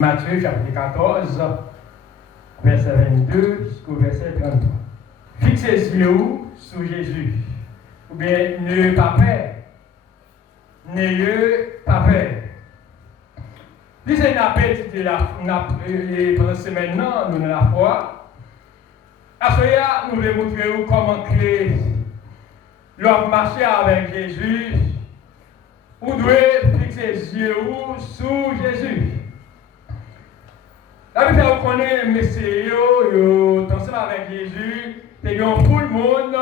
Matthieu chapitre 14, verset 22 jusqu'au verset 33. Fixez les yeux sur Jésus. Ou bien, n'ayez pas peur. N'ayez pas peur. Disons, n'a pas étudié pendant cette semaine, nous avons la foi. À ce moment, nous voulons montrer comment que l'homme marcher avec Jésus. Vous devez fixer les yeux sur Jésus. La vie vous connaissez, messieurs, ensemble avec Jésus, et il y a tout le monde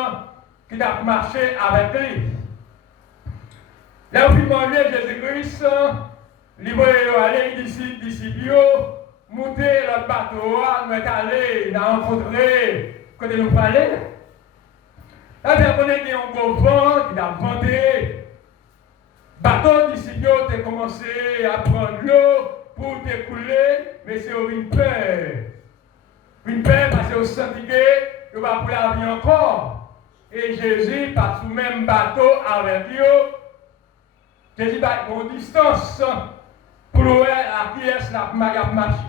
qui a marché avec lui. Là, vous demandez Jésus-Christ, il va aller d'ici, monter le bateau, nous est allé, nous avons rencontré, quand nous parlait. Là, vous connaissez qu'il y a un gros vent qui a venté. Bateau d'ici, tu as commencé à prendre l'eau. Pour t'écouler, mais c'est une peur. Une peur parce que vous sentez que vous va pour la vie encore. Et Jésus passe sous le même bateau avec vous. Jésus va à une distance pour voir à qui est-ce la marche.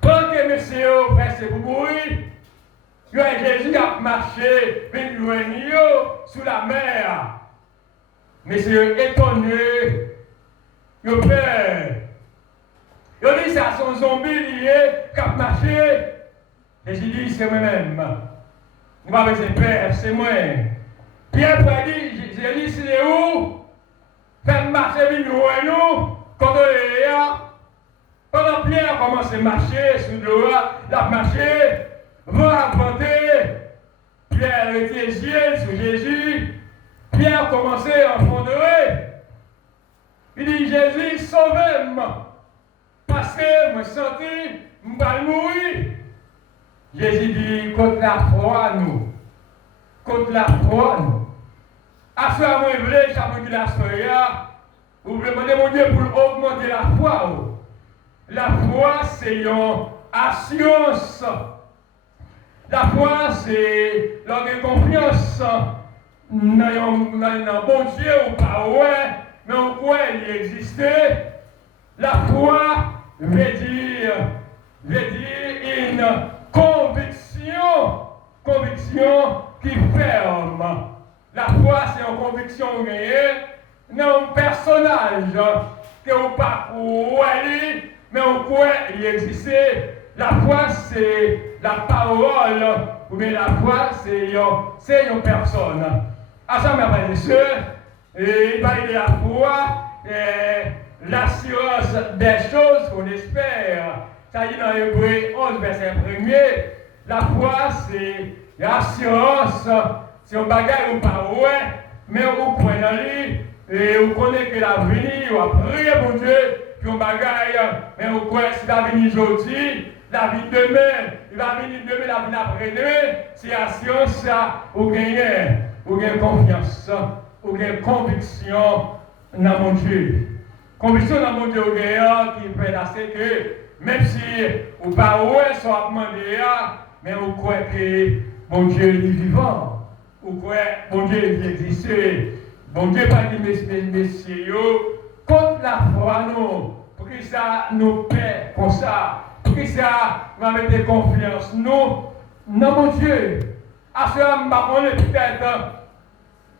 Pendant que messieurs pressent pour mourir, Jésus a marché, venu loin sous la mer. Messieurs étonnés. Yo peur. Yo dit ça son zombie lié qui a marché. Jésus dit c'est moi-même. Nous pas besoin de peur, c'est moi. Pierre dit Jésus c'est où? Faites marcher vite nous quand on est là. Pendant Pierre commence à marcher sur l'eau, la marcher, va avancer. Pierre était les yeux sur Jésus. Pierre commençait à fondre. Il dit, Jésus, sauvez-moi. Parce que je me sentis, je vais mourir. Jésus dit, contre la foi, nous. Contre la foi, nous. À ce moment, vous voulez, j'appuie la soya. Vous voulez demander, mon Dieu, pour augmenter la foi. La foi, c'est une assurance. La foi, c'est leur confiance dans un bon Dieu ou pas, ouais. Mais en quoi il existait, la foi veut dire une conviction qui ferme. La foi, c'est une conviction gagnée, non un personnage que vous pas aller, mais en quoi il existait. La foi, c'est la parole, ou bien la foi, c'est une personne. À ça, mes frères et sœurs, et il parle de la foi, l'assurance des choses qu'on espère. Ça dit dans Hébreu 11, verset 1er, la foi c'est l'assurance, c'est un bagage ou pas ouais, mais on croit dans lui, et on connaît que l'avenir, on a prié mon Dieu, puis on bagage, mais on croit que si la vie aujourd'hui, la vie demain, il va venir demain, la vie après-demain, c'est l'assurance ça, ou gagnez confiance. Ou une conviction dans mon Dieu. Conviction dans mon Dieu qui fait assez que même si vous ne pouvez pas soit demandé, mais vous croyez que mon Dieu est vivant. Vous croyez que mon Dieu existe. Mon Dieu pas dit messieurs, contre la foi nous, pour que ça nous paie comme ça, pour que ça nous mette confiance nous dans mon Dieu. À ce moment, on est peut-être.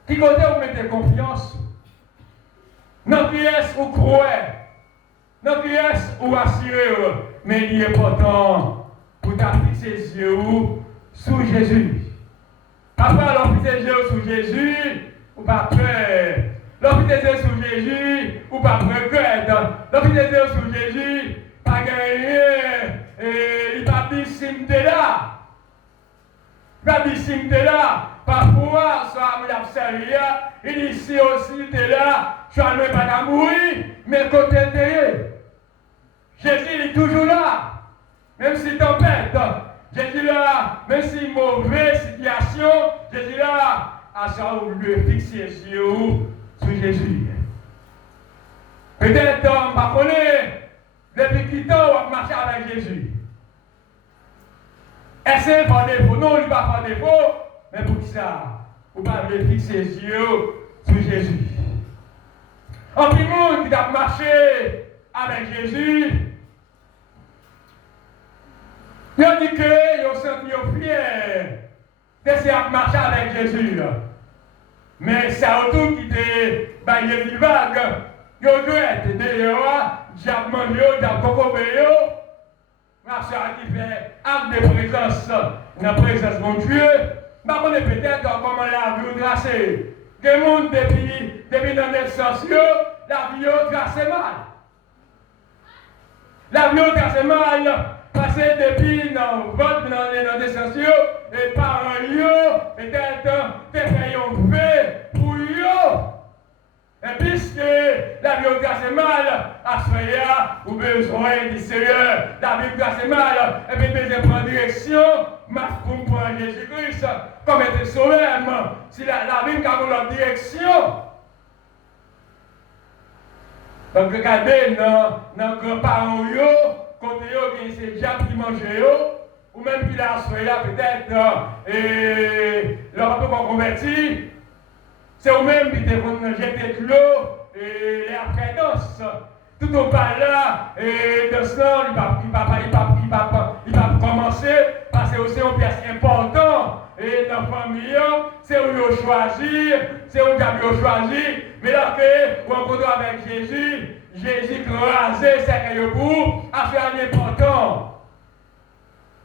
Qui côté vous mettez confiance? Dans qui est-ce vous croyez? Dans qui est-ce vous assurez? Mais il est important pour fixer ses yeux sur Jésus. Après, alors fixer les yeux sur Jésus, ou pas peur. Alors fixer les yeux sur Jésus, ou pas regret. Alors fixer les yeux sur Jésus, pas gagner. Il va dire sim de là. Il va dire sim de là. Parfois, soit il a servi, il dit si aussi tu es là, tu n'as même pas mourir, mais côté de Jésus est toujours là. Même si tempête, Jésus est là. Même si mauvaise situation, Jésus est là. À ça, vous devez fixer les yeux sur Jésus. Peut-être, on va connaître, depuis qui temps, on va marcher avec Jésus. Est-ce qu'il va faire défaut? Non, il ne va pas faire défaut. Mais pour ça, vous pouvez fixer les yeux sur Jésus. En plus, monde qui a marché avec Jésus, ils ont dit qu'ils ont senti fiers de marcher avec Jésus. Mais c'est autour qui était Jésus vague. Ils ont dû être dehors, diable mangé, diable cocobé. Ma soeur qui fait acte de présence dans la présence de mon Dieu. Mais on est peut-être comment la vie est tracée. Que le monde depuis la naissance, la vie est tracée mal. La vie est tracée mal. Parce que depuis dans votre dans des naissances, les parents, peut-être, te fait un fait pour eux. Et puisque la vie est tracée mal, à ce moment-là, vous avez besoin du Seigneur. La vie est tracée mal, et puis vous devez prendre direction. Pour prendre Jésus-Christ comme être sauveur, si la vie est dans la direction. Donc, regardez dans grands-parents, côté qui c'est diable qui mange, ou même qui l'a soya peut-être, leur pas converti, c'est eux-mêmes qui vont jeter de l'eau et les fréquences. Tout au pas là, et de cela, il va commencer parce que c'est aussi une pièce importante. Et dans la famille, c'est où il choisir, c'est où il choisir. Mais là, on rencontre avec Jésus, Jésus crasé, c'est que pour affaire l'important.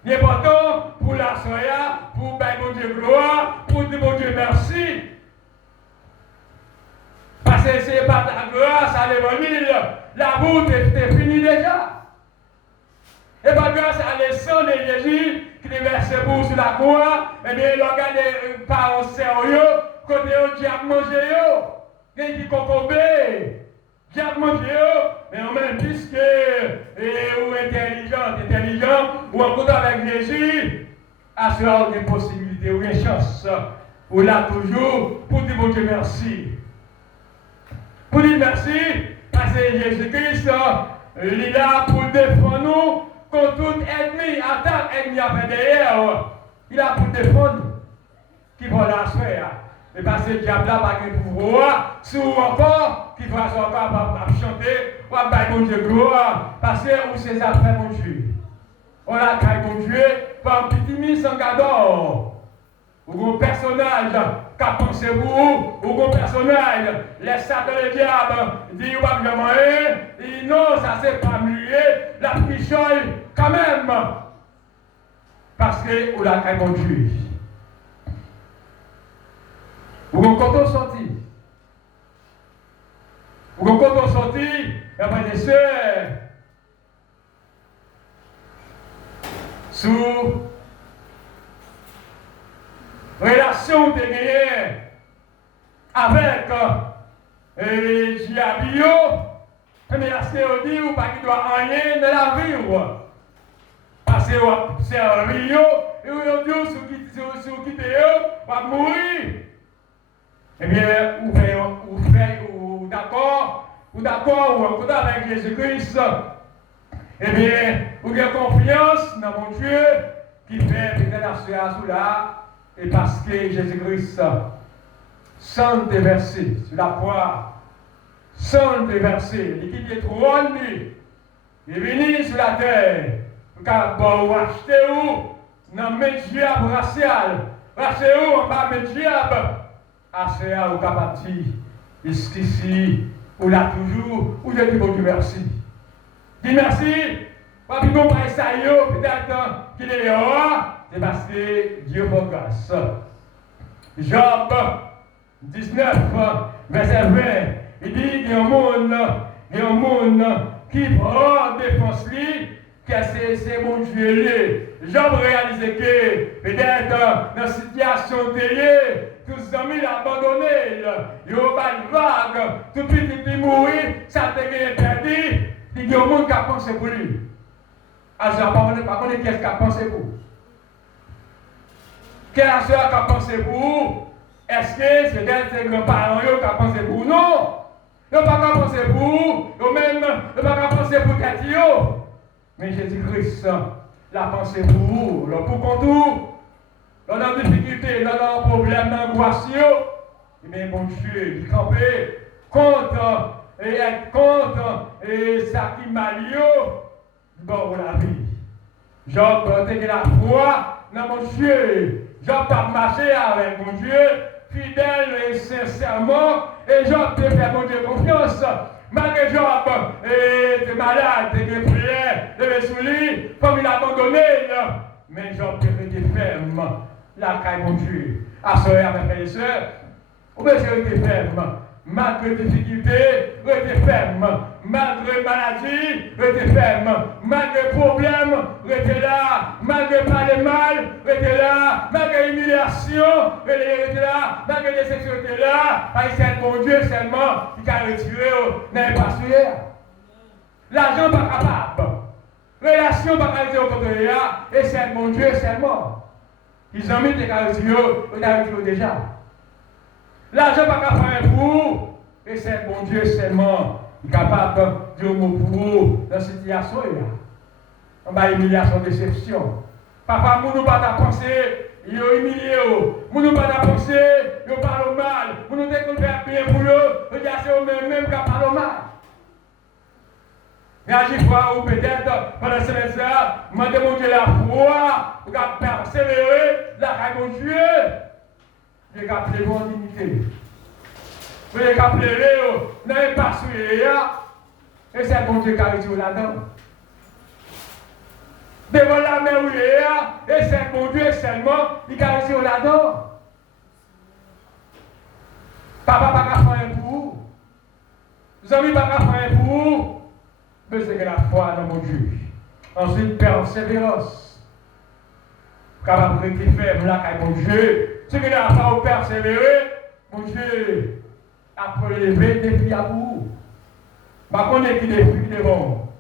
L'important pour la soya, pour mon Dieu gloire, pour dire mon Dieu merci. Parce que c'est pas ta grâce à l'évangile, la route est finie déjà. Et par grâce à l'essence de Jésus, qui est versé pour sur la croix, eh bien, il regarde les parents sérieux, côté au diable manger, il dit concomber, diable manger, mais en même puisque, ou intelligent, ou en compte avec Jésus, à ce genre de possibilités, ou une chance, ou là toujours, pour dire mon Dieu merci. Pour dire merci, parce que Jésus-Christ, il est là pour défendre nous contre tout ennemi, attaque ennemi après derrière. Il est là pour défendre qui va la faire. Et parce que le diable n'a pas de pouvoir, si ou encore, qui va encore chanter, ou à bailler mon Dieu gloire, parce que où c'est affaires mon Dieu. On a caille mon Dieu, par un petit mis en cadeau. Ou un personnage qui a pensé vous, ou un personnage, les Satan et le diable, dit il dit non, ça c'est pas mieux, la pichole quand même. Parce que vous la caille mon Dieu. Ou quand on sortit, ou quand on sortit, après des sœurs, sous relation de gagner avec Diabio, mais la théorie ou pas qu'il doit rien de la vie. Parce que c'est un rio, et on dit sur qui va mourir. Eh bien, ou d'accord, ou en avec Jésus-Christ, eh bien, vous avez confiance dans mon Dieu qui fait peut-être la sous là. Et parce que Jésus-Christ, sans déverser sur la croix, sans déverser, il quitte le trône, il est venu sur la terre, car pour acheter où, dans le diable racial, racheter où, en bas le diable, acheter où capable, ici, où là toujours, où j'ai dit bon Dieu merci. Dis merci, pas plus bon par ça, peut-être qu'il est roi. C'est parce que Dieu vous grâce. Job 19, verset 20, il dit il y a un monde qui prend défense lui, que c'est mon Dieu. Job réalise que peut-être dans la situation télé, tous les amis l'ont abandonné, il y a une vague, tout de suite il est mort, ça a été perdu, il y a un monde qui a pensé pour lui. Alors, je ne sais pas qu'est-ce qu'il a pensé pour lui. Quelle est ce qui a pensé pour vous? Est-ce que c'est des grands-parents qui ont pensé pour vous? Non! Ils n'ont pas pensé pour vous, ils n'ont pas pensé pour vous. Mais Jésus-Christ l'a pensé pour vous, pour contour, dans la difficulté, dans le problème, dans l'angoisse. Mais mon Dieu, il campait contre et être contre et ça qui m'a lié, bon, pour la vie. Job a la foi dans mon Dieu. Job a marché avec mon Dieu, fidèle et sincèrement, et Job te fait mon Dieu confiance. Malgré Job était malade, était prière, devait sous lui, comme il a abandonné, mais Job était ferme. La caille mon Dieu. À ce moment, mes frères et sœurs, vous était ferme. Malgré difficultés, restez ferme. Malgré maladie, restez ferme. Malgré problème, restez là. Malgré parler mal, restez là. Malgré humiliation, restez là. Malgré déception, restez là. Parce que c'est mon Dieu seulement qui a retiré n'est pas sûr. L'argent n'est pas capable. Relation pas capable au côté et c'est mon Dieu seulement. Ils ont mis des retiré déjà. L'argent n'est pas capable pour vous, et c'est mon Dieu seulement qui est capable de dire mot pour vous dans cette situation. On va humiliation, déception. Papa, nous ne pas penser, ils ont humilié. Nous ne pas penser, ils parlent mal. Nous ne devons faire bien pour eux, regardez, c'est eux-mêmes qui parlent mal. Mais à chaque fois, ou peut-être, pendant ce semestre, demandez mon Dieu la foi, pour persévérer, la caille mon Dieu. Vous avez appelé en dignité. Vous avez appelé vous n'avez pas suivi. Et c'est bon Dieu qui a retiré là-dedans. Devant la mer où il est, et c'est bon Dieu seulement qui a retiré là-dedans. Papa n'a pas fait pour vous. Les amis n'ont pas fait pour vous. Mais c'est que la foi dans mon Dieu. Ensuite, persévérance. Capable de rester ferme là, avec mon Dieu. Ce que n'a pas persévérer, mon Dieu a prélevé des défis à vous. Je connais qui défis devant.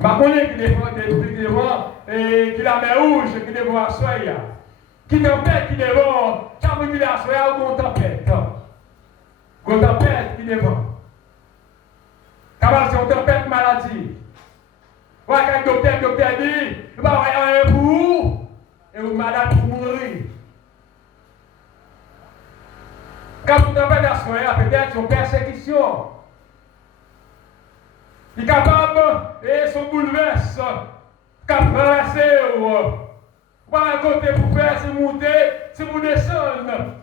Je connais qui défis devant et qui la mer rouge qui devant à soi. Qui tempête qui devant. Chaque fois qu'il a soi, ou tempête. Une tempête qui devant. Comment c'est une tempête maladie. Ouais, quand le docteur dit, il va rien pour vous. Et vous malade pour mourir. Quand vous tombez dans ce moment, peut-être une persécution. Il est capable et son bouleverse, capable de traverser. Vous un côté pour faire, c'est monter, c'est pour descendre.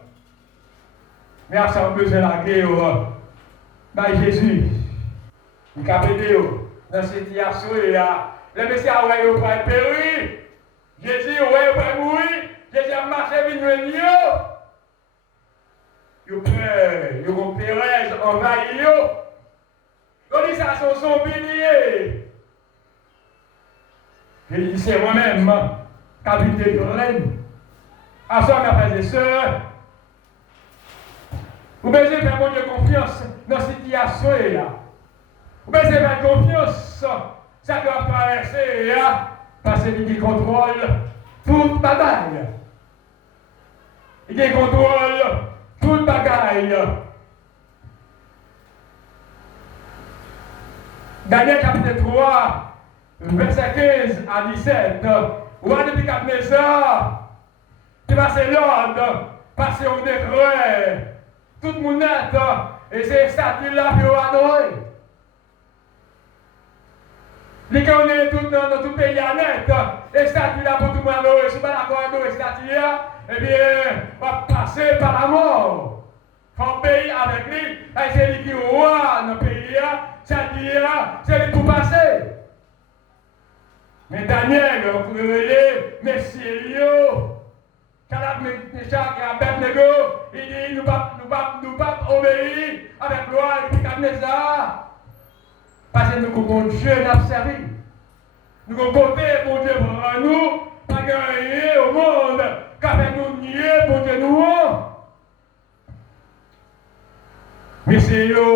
Mais à ça, on besoin de la guerre. Mais Jésus, il est capable d'aider dans cette situation. Le Messie a oublié de faire périr. Jésus, ouais, il va mourir. Jésus a marché vers nous. Il peur, il ont pérez, envahi. Il dit ça, c'est son bélier. Je dis, c'est moi-même, capitaine de reine. À ça, mes frères et sœurs, vous devez faire mon Dieu confiance dans cette situation là. Vous devez faire confiance, ça doit traverser là. Parce qu'il contrôle toute bagaille. Il contrôle toute bagaille. Daniel chapitre 3, verset 15 à 17. Ou à depuis Nebuchadnezzar, qui passe l'ordre, passe au décret, tout le monde net, et c'est ça qui l'a fait adorer. Les connaît tout dans tout pays à net, et ça qui l'a pour tout le monde adorer, si pas d'accord adorer ça qui là, eh bien, on va passer par la mort. Il faut payer avec lui, et c'est lui qui est roi dans le pays, ça qui là, c'est lui pour passer. Mais Daniel, on peut relire, messieurs, quand Meshach et Abednego, il dit, nous ne pouvons pas obéir avec loi et Nebuchadnezzar. Parce que nous avons Dieu n'a servi. Nous avons côté pour Dieu pour nous, pas gagner au monde, car nous nier pour Dieu nous. Messieurs,